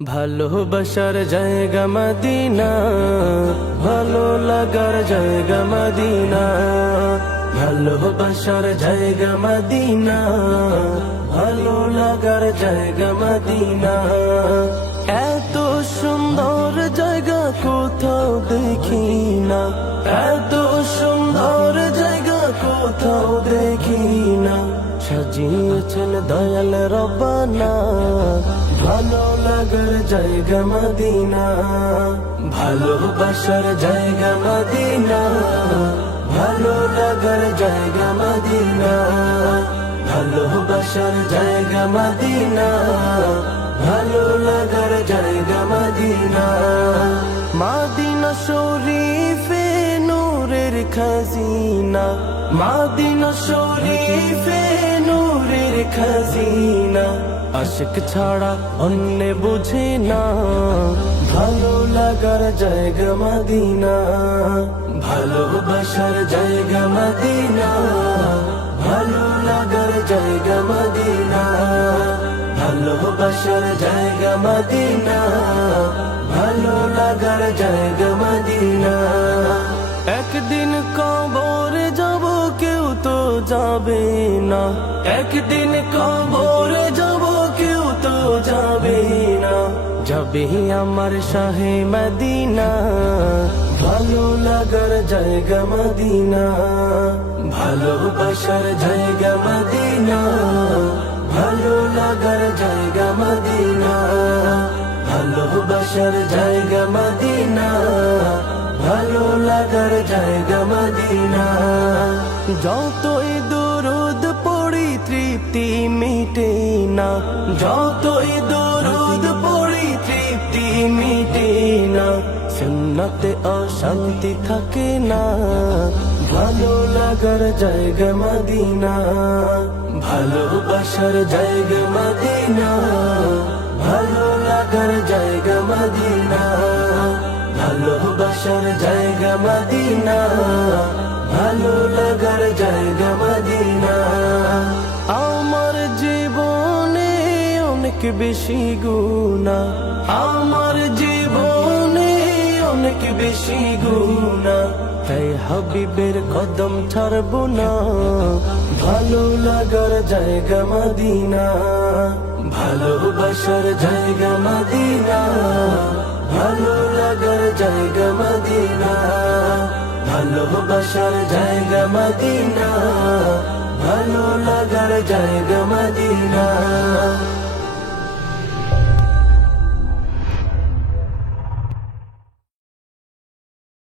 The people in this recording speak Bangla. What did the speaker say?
ভালোবাসার জায়গা মদিনা, ভালো লাগার জায়গা মদিনা। ভালোবাসার জায়গা মদিনা, ভালো লাগার জায়গা মদিনা। এত সুন্দর জায়গা কোথাও দেখি না, এত সুন্দর জায়গা কোথাও দেখি না। সাজিয়েছেন দয়াল রব্বানা, ভালো লাগার জায়গা মদিনা। ভালোবাসার জায়গা মদিনা, ভালো লাগার জায়গা মদিনা। ভালোবাসার জায়গা মদিনা, ভালো লাগার জায়গা মদিনা। মদিনা শরীফে নূরের খাজিনা, মদিনা শরীফে নূরের খাজিনা। আশিক ছাড়া অন্য বুঝে না, ভালো লাগার জায়গা মদিনা। ভালোবাসার জায়গা মদিনা, ভালো লাগার জায়গা মদিনা। ভালোবাসার জায়গা মদিনা, ভালো লাগার জায়গা মদিনা। একদিন কবর যাব কেউ তো যাবে না, একদিন কবর যাব কেউ তো যাবে না। যাবে আমার শাহে মদিনা, ভালো লাগার জায়গা মদিনা। ভালোবাসার জায়গা মদিনা, ভালো লাগার জায়গা মদিনা। ভালোবাসার জায়গা মদিনা, ভালো লাগার জায়গা মদিনা। যতই দরুদ পড়ি তৃপ্তি মিটে না, যতই দরুদ পড়ি তৃপ্তি মিটে না। সুন্নতে অশান্তি থাকে না, ভালো লাগার জায়গা মদিনা। ভালোবাসার জায়গা মদিনা, ভালো লাগার জায়গা মদিনা। ভালোবাসার জায়গা মদিনা, ভালো লাগার জায়গা মদিনা। আমার জীবনে অনেক বেশি গুনাহ, আমার জীবনে অনেক বেশি গুনাহ। তাই হাবিবের কদম ছাড়বো না, ভালো লাগার জায়গা মদিনা। ভালোবাসার জায়গা মদিনা, ভালো লাগার জায়গা মদিনা। ভালোবাসার জায়গা মদিনা, ভালো লাগার জায়গা মদিনা।